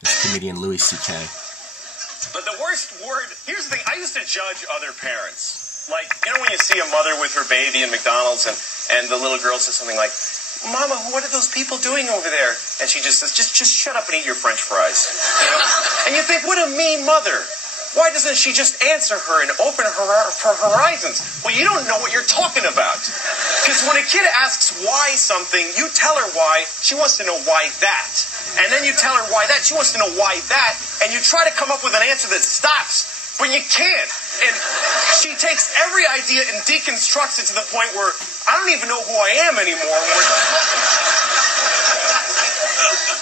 It's comedian Louis C.K. But the worst word, here's the thing, I used to judge other parents. Like, you know when you see a mother with her baby in McDonald's and the little girl says something like, Mama, what are those people doing over there? And she just says, just shut up and eat your French fries. You know? And you think, what a mean mother. Why doesn't she just answer her and open her horizons? Well, you don't know what you're talking about. Because when a kid asks why something, you tell her why. She wants to know why that. And then you tell her why that. She wants to know why that. And you try to come up with an answer that stops, but you can't. And she takes every idea and deconstructs it to the point where I don't even know who I am anymore.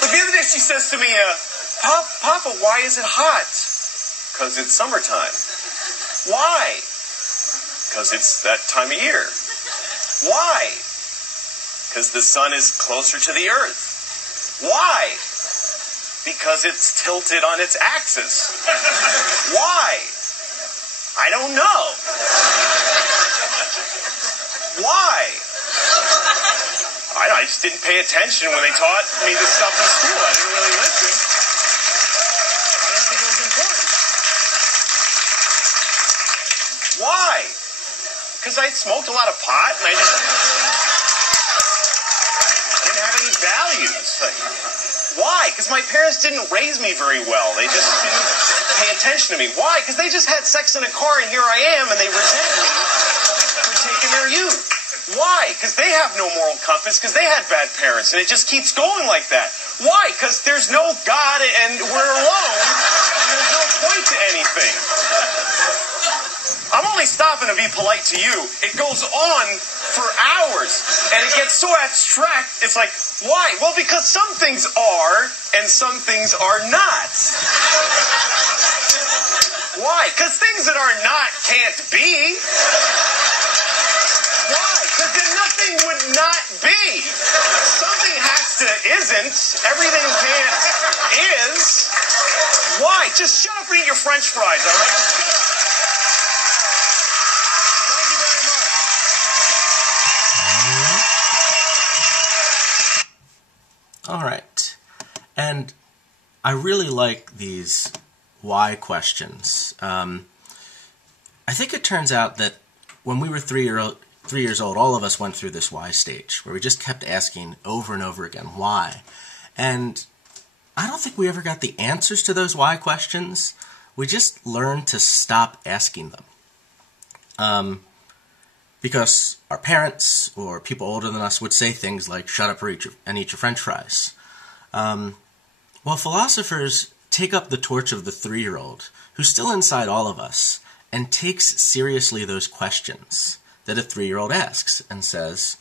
But the other day she says to me, Papa, why is it hot? Because it's summertime. Why? Because it's that time of year. Why? Because the sun is closer to the earth. Why? Because it's tilted on its axis. Why? I don't know. Why? I just didn't pay attention when they taught me this stuff in school. I didn't really listen. I didn't think it was important. Why? Because I smoked a lot of pot and I just didn't have any values. Why? Because my parents didn't raise me very well. They just didn't pay attention to me. Why? Because they just had sex in a car and here I am and they resent me for taking their youth. Why? Because they have no moral compass, because they had bad parents, and it just keeps going like that. Why? Because there's no God and we're alone, and there's no point to anything. I'm only stopping to be polite to you. It goes on for hours, and it gets so abstract, it's like, why? Well, because some things are, and some things are not. Why? Because things that are not can't be. Why? Because then nothing would not be. Something has to isn't. Everything can't is. Why? Just shut up and eat your French fries, all right? Just shut up. Thank you very much. All right. And I really like these why questions. I think it turns out that when we were 3 years old, all of us went through this why stage, where we just kept asking over and over again, why? And I don't think we ever got the answers to those why questions. We just learned to stop asking them. Because our parents or people older than us would say things like, shut up and eat your French fries. Well, philosophers take up the torch of the 3-year-old, who's still inside all of us, and takes seriously those questions that a 3-year-old asks and says,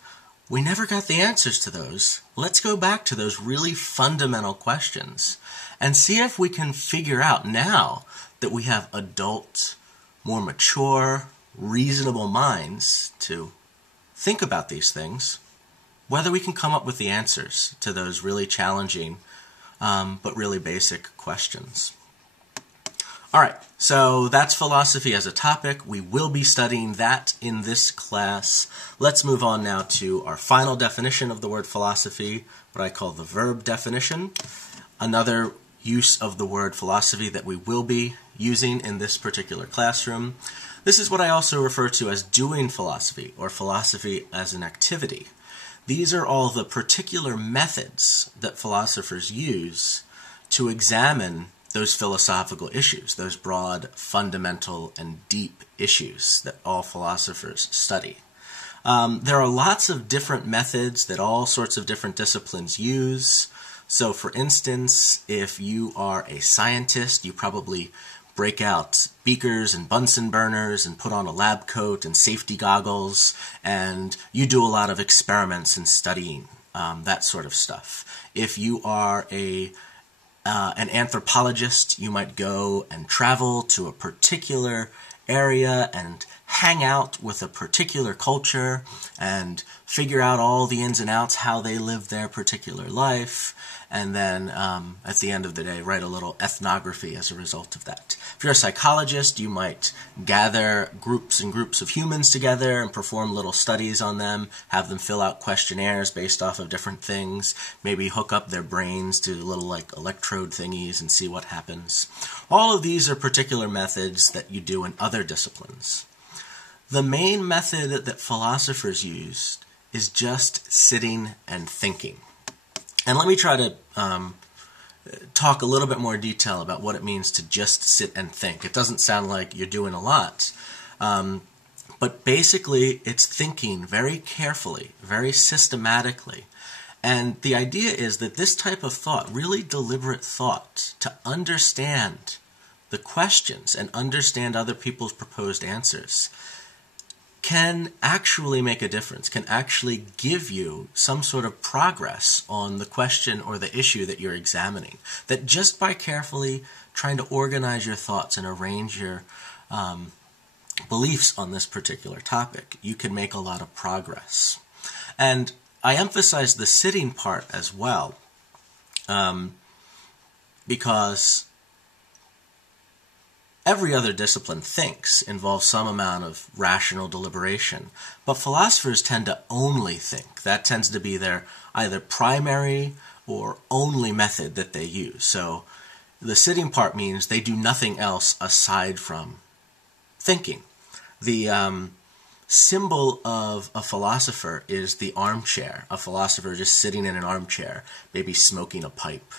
we never got the answers to those. Let's go back to those really fundamental questions and see if we can figure out now that we have adult, more mature, reasonable minds to think about these things, whether we can come up with the answers to those really challenging but really basic questions. All right, so that's philosophy as a topic. We will be studying that in this class. Let's move on now to our final definition of the word philosophy, what I call the verb definition. Another use of the word philosophy that we will be using in this particular classroom. This is what I also refer to as doing philosophy, or philosophy as an activity. These are all the particular methods that philosophers use to examine those philosophical issues, those broad, fundamental, and deep issues that all philosophers study. There are lots of different methods that all sorts of different disciplines use. So, for instance, if you are a scientist, you probably break out beakers and Bunsen burners and put on a lab coat and safety goggles, and you do a lot of experiments and studying, that sort of stuff. If you are an anthropologist, you might go and travel to a particular area and hang out with a particular culture and figure out all the ins and outs, how they live their particular life, and then at the end of the day write a little ethnography as a result of that. If you're a psychologist, you might gather groups and groups of humans together and perform little studies on them, have them fill out questionnaires based off of different things, maybe hook up their brains to little like electrode thingies and see what happens. All of these are particular methods that you do in other disciplines. The main method that philosophers used is just sitting and thinking. And let me try to talk a little bit more detail about what it means to just sit and think. It doesn't sound like you're doing a lot, but basically it's thinking very carefully, very systematically. And the idea is that this type of thought, really deliberate thought, to understand the questions and understand other people's proposed answers, can actually make a difference, can actually give you some sort of progress on the question or the issue that you're examining. That just by carefully trying to organize your thoughts and arrange your beliefs on this particular topic, you can make a lot of progress. And I emphasize the sitting part as well, because every other discipline involves some amount of rational deliberation, but philosophers tend to only think. That tends to be their either primary or only method that they use. So the sitting part means they do nothing else aside from thinking. The symbol of a philosopher is the armchair, a philosopher just sitting in an armchair, maybe smoking a pipe,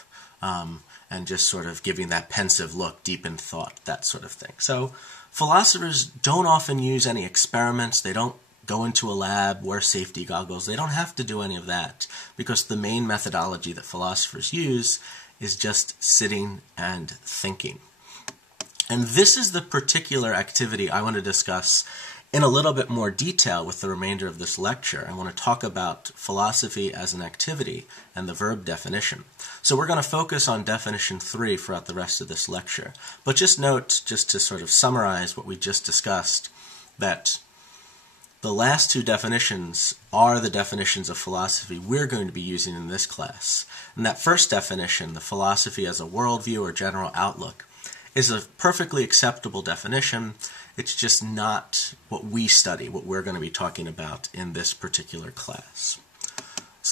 and just sort of giving that pensive look, deep in thought, that sort of thing. So philosophers don't often use any experiments. They don't go into a lab, wear safety goggles. They don't have to do any of that, because the main methodology that philosophers use is just sitting and thinking. And this is the particular activity I want to discuss in a little bit more detail with the remainder of this lecture. I want to talk about philosophy as an activity and the verb definition. So we're going to focus on definition 3 throughout the rest of this lecture. But just note, just to sort of summarize what we just discussed, that the last two definitions are the definitions of philosophy we're going to be using in this class. And that first definition, the philosophy as a worldview or general outlook, is a perfectly acceptable definition. It's just not what we study, what we're going to be talking about in this particular class.